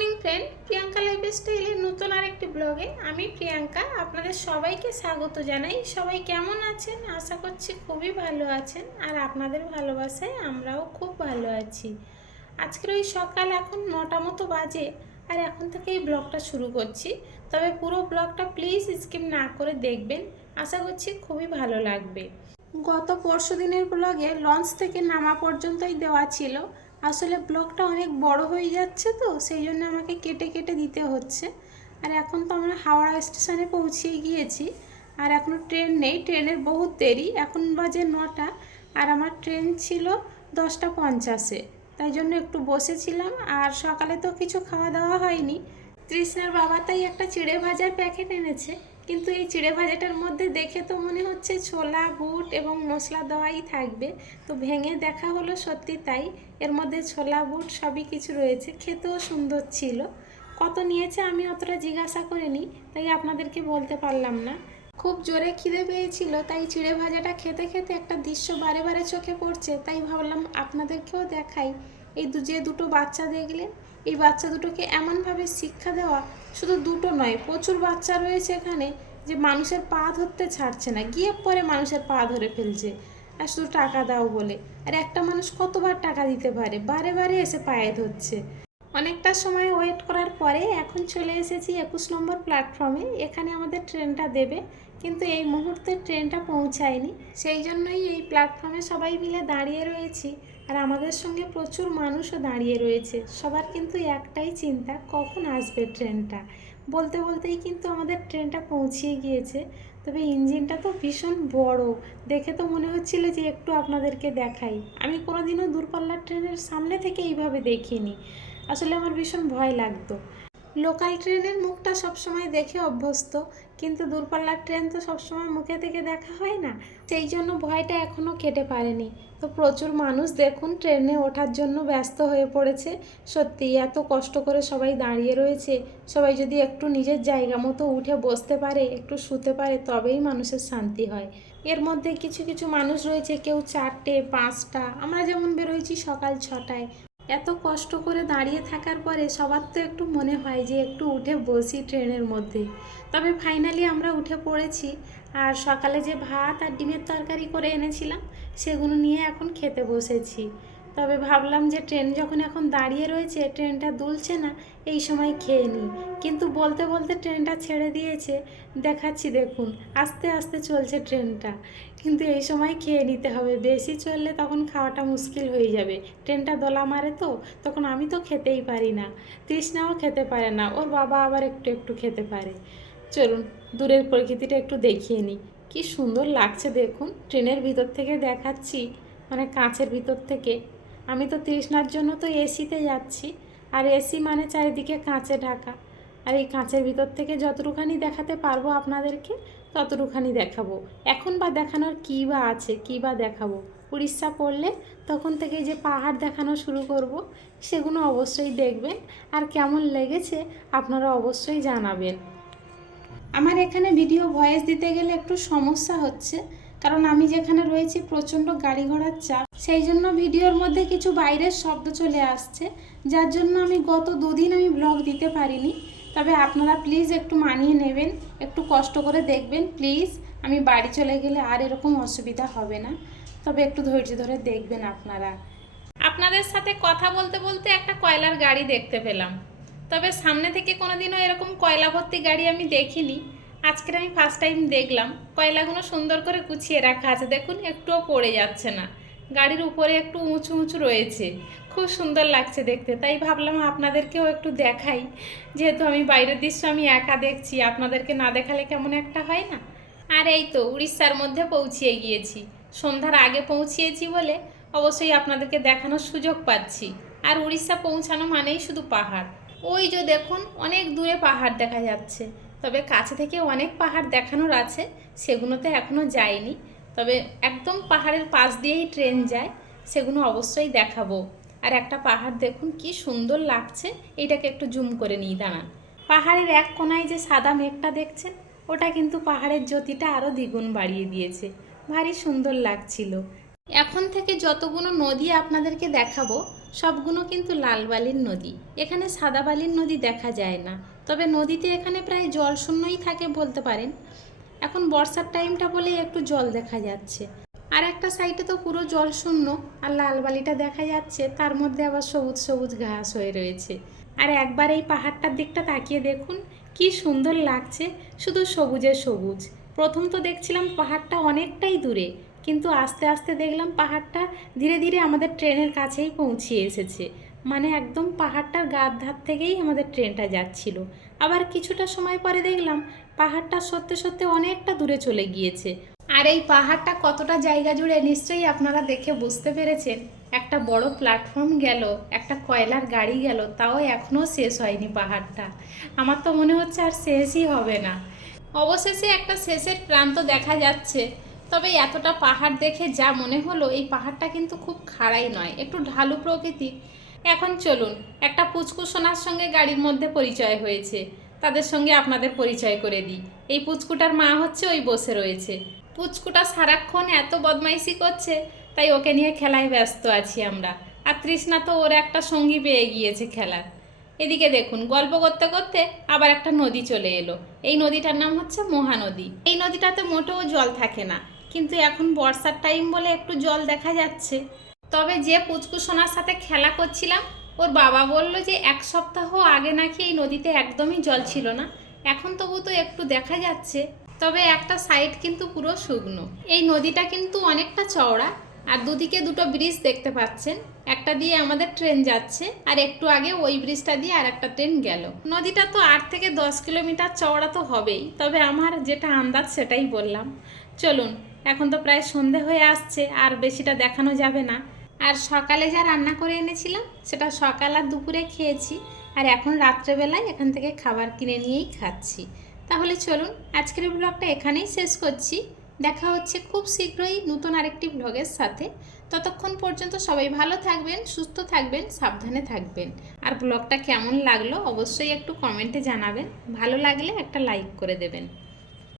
Morning friend Priyanka life স্টাইলের নতুন আরেকটি ব্লগে আমি প্রিয়াঙ্কা আপনাদের সবাইকে স্বাগত জানাই। সবাই কেমন আছেন? আশা করছি খুবই ভালো আছেন আর আপনাদের ভালোবাসায় আমরাও খুব ভালো আছি। আজকের ওই সকাল এখন নটা মতো বাজে আর এখন থেকে এই ব্লগটা শুরু করছি। তবে পুরো ব্লগটা প্লিজ স্কিপ না করে দেখবেন। আশা করছি খুবই ভালো লাগবে। গত পরশু দিনের ব্লগে লঞ্চ থেকে নামা পর্যন্তই দেওয়া ছিল। আসলে ব্লগটা অনেক বড় হয়ে যাচ্ছে তো, সেই জন্য আমাকে কেটে কেটে দিতে হচ্ছে। আর এখন তো আমরা হাওড়া স্টেশনে পৌঁছিয়ে গিয়েছি। আর এখনও ট্রেন নেই, ট্রেনের বহুত দেরি। এখন বাজে নটা আর আমার ট্রেন ছিল দশটা পঞ্চাশে। তাই জন্য একটু বসেছিলাম আর সকালে তো কিছু খাওয়া দাওয়া হয়নি। তৃষ্ণার বাবা তাই একটা চিড়ে ভাজার প্যাকেট এনেছে। কিন্তু এই চিড়ে ভাজাটার মধ্যে দেখে তো মনে হচ্ছে ছোলা, বুট এবং মশলা দেওয়াই থাকবে। তো ভেঙে দেখা হলো সত্যি তাই। এর মধ্যে ছোলা, বুট সবই কিছু রয়েছে। খেতেও সুন্দর ছিল। কত নিয়েছে আমি অতটা জিজ্ঞাসা করিনি, তাই আপনাদেরকে বলতে পারলাম না। খুব জোরে খিদে পেয়েছিল, তাই চিড়ে ভাজাটা খেতে খেতে একটা দৃশ্য বারে বারে চোখে পড়ছে, তাই ভাবলাম আপনাদেরকেও দেখাই। এই দু যে দুটো বাচ্চা দেখলেন এই বাচ্চা দুটোকে এমনভাবে শিক্ষা দেওয়া শুধু দুটো নয়, প্রচুর বাচ্চা রয়েছে এখানে যে মানুষের পা ধরতে ছাড়ছে না, গিয়ে পরে মানুষের পা ধরে ফেলছে। আর শুধু টাকা দাও বলে। আর একটা মানুষ কতবার টাকা দিতে পারে? বারে বারে এসে পায়ে ধরছে। অনেকটা সময় ওয়েট করার পরে এখন চলে এসেছি একুশ নম্বর প্ল্যাটফর্মে এখানে আমাদের ট্রেনটা দেবে। কিন্তু এই মুহূর্তে ট্রেনটা পৌঁছায়নি। সেই জন্যই এই প্ল্যাটফর্মে সবাই মিলে দাঁড়িয়ে রয়েছি। আর আমাদের সঙ্গে প্রচুর মানুষও দাঁড়িয়ে রয়েছে। সবার কিন্তু একটাই চিন্তা, কখন আসবে ট্রেনটা? বলতে বলতেই কিন্তু আমাদের ট্রেনটা পৌঁছিয়ে গিয়েছে। তবে ইঞ্জিনটা তো ভীষণ বড়। দেখে তো মনে হচ্ছিল যে একটু আপনাদেরকে দেখাই। আমি কোনোদিনও দূরপাল্লার ট্রেনের সামনে থেকে এইভাবে দেখিনি। আসলে আমার ভীষণ ভয় লাগতো। লোকাল ট্রেনের মুখটা সবসময় দেখে অভ্যস্ত, কিন্তু দূরপাল্লার ট্রেন তো সবসময় মুখে থেকে দেখা হয় না। সেই জন্য ভয়টা এখনও কেটে পারেনি। তো প্রচুর মানুষ দেখুন ট্রেনে ওঠার জন্য ব্যস্ত হয়ে পড়েছে। সত্যি, এত কষ্ট করে সবাই দাঁড়িয়ে রয়েছে। সবাই যদি একটু নিজের জায়গা মতো উঠে বসতে পারে, একটু শুতে পারে, তবেই মানুষের শান্তি হয়। এর মধ্যে কিছু কিছু মানুষ রয়েছে, কেউ চারটে, পাঁচটা। আমরা যেমন বেরোইছি সকাল ছটায়। এত কষ্ট করে দাঁড়িয়ে থাকার পরে সবার তো একটু মনে হয় যে একটু উঠে বসি ট্রেনের মধ্যে। তবে ফাইনালি আমরা উঠে পড়েছি আর সকালে যে ভাত আর ডিমের তরকারি করে এনেছিলাম, সেগুলো নিয়ে এখন খেতে বসেছি। তবে ভাবলাম যে ট্রেন যখন এখন দাঁড়িয়ে রয়েছে, ট্রেনটা দুলছে না, এই সময় খেয়ে নিই। কিন্তু বলতে বলতে ট্রেনটা ছেড়ে দিয়েছে। দেখাচ্ছি, দেখুন, আস্তে আস্তে চলছে ট্রেনটা। কিন্তু এই সময় খেয়ে নিতে হবে। বেশি চললে তখন খাওয়াটা মুশকিল হয়ে যাবে। ট্রেনটা দোলা মারে তো, তখন আমি তো খেতেই পারি না। তৃষ্ণাও খেতে পারে না, ওর বাবা আবার একটু একটু খেতে পারে। চলুন, দূরের প্রকৃতিটা একটু দেখিয়ে নিই। কি সুন্দর লাগছে, দেখুন, ট্রেনের ভিতর থেকে দেখাচ্ছি মানে কাঁচের ভিতর থেকে। আমি তো তৃষ্ণার জন্য তো এসিতে যাচ্ছি। আর এসি মানে চারিদিকে কাঁচে ঢাকা। আর এই কাঁচের ভিতর থেকে যতটুখানি দেখাতে পারব আপনাদেরকে, ততটুখানি দেখাবো। এখন বা দেখানোর কী বা আছে, কী বা দেখাবো? উড়িষ্যা পড়লে তখন থেকে যে পাহাড় দেখানো শুরু করব, সেগুলো অবশ্যই দেখবেন। আর কেমন লেগেছে আপনারা অবশ্যই জানাবেন। আমার এখানে ভিডিও ভয়েস দিতে গেলে একটু সমস্যা হচ্ছে। কারণ আমি যেখানে রয়েছি প্রচণ্ড গাড়ি ঘোড়ার চাপ। সেই জন্য ভিডিওর মধ্যে কিছু বাইরের শব্দ চলে আসছে, যার জন্য আমি গত দুদিন আমি ব্লগ দিতে পারিনি। তবে আপনারা প্লিজ একটু মানিয়ে নেবেন, একটু কষ্ট করে দেখবেন প্লিজ আমি বাড়ি চলে গেলে আর এরকম অসুবিধা হবে না। তবে একটু ধৈর্য ধরে দেখবেন আপনারা। আপনাদের সাথে কথা বলতে বলতে একটা কয়লার গাড়ি দেখতে পেলাম। তবে সামনে থেকে কোনোদিনও এরকম কয়লা ভর্তি গাড়ি আমি দেখিনি। আজকের আমি ফার্স্ট টাইম দেখলাম। কয়লাগুলো সুন্দর করে গুছিয়ে রাখা আছে। দেখুন, একটুও পড়ে যাচ্ছে না। গাড়ির উপরে একটু উঁচু উঁচু রয়েছে। খুব সুন্দর লাগছে দেখতে। তাই ভাবলাম আপনাদেরকেও একটু দেখাই। যেহেতু আমি বাইরের দৃশ্য আমি একা দেখছি, আপনাদেরকে না দেখালে কেমন একটা হয় না? আর এই তো, উড়িষ্যার মধ্যে পৌঁছিয়ে গিয়েছি। সন্ধ্যার আগে পৌঁছিয়েছি বলে অবশ্যই আপনাদেরকে দেখানোর সুযোগ পাচ্ছি। আর উড়িষ্যা পৌঁছানো মানেই শুধু পাহাড়। ওই যে দেখুন, অনেক দূরে পাহাড় দেখা যাচ্ছে। তবে কাছে থেকে অনেক পাহাড় দেখানোর আছে সেগুলোতে এখনও যায়নি তবে একদম পাহাড়ের পাশ দিয়েই ট্রেন যায় সেগুলো অবশ্যই দেখাবো। আর একটা পাহাড় দেখুন, কি সুন্দর লাগছে, এইটাকে একটু জুম করে নিই, দাঁড়ান। পাহাড়ের এক কোনায় যে সাদা মেঘটা দেখছেন, ওটা কিন্তু পাহাড়ের জ্যোতিটা আরও দ্বিগুণ বাড়িয়ে দিয়েছে। ভারী সুন্দর লাগছিল। এখন থেকে যতগুলো নদী আপনাদেরকে দেখাবো, সবগুলো কিন্তু লাল বালির নদী। এখানে সাদা বালির নদী দেখা যায় না। তবে নদীতে এখানে প্রায় জল শূন্যই থাকে বলতে পারেন। এখন বর্ষার টাইমটা বলেই একটু জল দেখা যাচ্ছে। আর একটা সাইডে তো পুরো জল শূন্য আর লাল বালিটা দেখা যাচ্ছে, তার মধ্যে আবার সবুজ সবুজ ঘাস হয়ে রয়েছে। আর একবার এই পাহাড়টার দিকটা তাকিয়ে দেখুন, কি সুন্দর লাগছে। শুধু সবুজে সবুজ। প্রথম তো দেখছিলাম পাহাড়টা অনেকটাই দূরে কিন্তু আস্তে আস্তে দেখলাম পাহাড়টা ধীরে ধীরে আমাদের ট্রেনের কাছেই পৌঁছিয়ে এসেছে। মানে একদম পাহাড়টার গার ধার থেকেই আমাদের ট্রেনটা যাচ্ছিল। আবার কিছুটা সময় পরে দেখলাম পাহাড়টা সত্যি সত্যি অনেকটা দূরে চলে গিয়েছে। আর এই পাহাড়টা কতটা জায়গা জুড়ে নিশ্চয়ই আপনারা দেখে বুঝতে পেরেছেন। একটা বড় প্ল্যাটফর্ম গেল, একটা কয়লার গাড়ি গেল, তাও এখনও শেষ হয়নি পাহাড়টা। আমার তো মনে হচ্ছে আর শেষই হবে না। অবশেষে একটা শেষের প্রান্ত দেখা যাচ্ছে। তবে এতটা পাহাড় দেখে যা মনে হলো, এই পাহাড়টা কিন্তু খুব খাড়াই নয়, একটু ঢালু প্রকৃতির। এখন চলুন, একটা পুচকু সোনার সঙ্গে গাড়ির মধ্যে পরিচয় হয়েছে। তাদের সঙ্গে আপনাদের পরিচয় করে দিই। এই পুচকুটার মা হচ্ছে ওই বসে রয়েছে। পুচকুটা সারাক্ষণ এত বদমাইশি করছে, তাই ওকে নিয়ে খেলায় ব্যস্ত আছি আমরা। আর তৃষ্ণা তো ওর একটা সঙ্গী পেয়ে গিয়েছে খেলার। এদিকে দেখুন, গল্প করতে করতে আবার একটা নদী চলে এলো। এই নদীটার নাম হচ্ছে মহানদী। এই নদীটাতে মোটেও জল থাকে না। কিন্তু এখন বর্ষার টাইম বলে একটু জল দেখা যাচ্ছে। তবে যে পুচকু সোনার সাথে খেলা করছিলাম, ওর বাবা বলল যে এক সপ্তাহ আগে নাকি এই নদীতে একদমই জল ছিল না। এখন তবু তো একটু দেখা যাচ্ছে। তবে একটা সাইড কিন্তু পুরো শুকনো। এই নদীটা কিন্তু অনেকটা চওড়া, আর দুদিকে দুটো ব্রিজ দেখতে পাচ্ছেন। একটা দিয়ে আমাদের ট্রেন যাচ্ছে, আর একটু আগে ওই ব্রিজটা দিয়ে আর একটা ট্রেন গেল। নদীটা তো আট থেকে দশ কিলোমিটার চওড়া তো হবেই, তবে আমার যেটা আন্দাজ সেটাই বললাম। চলুন এখন তো প্রায় সন্ধে হয়ে আসছে, আর বেশিটা দেখানো যাবে না। আর সকালে যা রান্না করে এনেছিলাম, সেটা সকাল আর দুপুরে খেয়েছি, আর এখন রাত্রেবেলায় এখান থেকে খাবার কিনে নিয়েই খাচ্ছি। তাহলে চলুন, আজকের ব্লগটা এখানেই শেষ করছি। দেখা হচ্ছে খুব শীঘ্রই নতুন আরেকটি ব্লগের সাথে। ততক্ষণ পর্যন্ত সবাই ভালো থাকবেন, সুস্থ থাকবেন, সাবধানে থাকবেন। আর ব্লগটা কেমন লাগল অবশ্যই একটু কমেন্টে জানাবেন। ভালো লাগলে একটা লাইক করে দেবেন।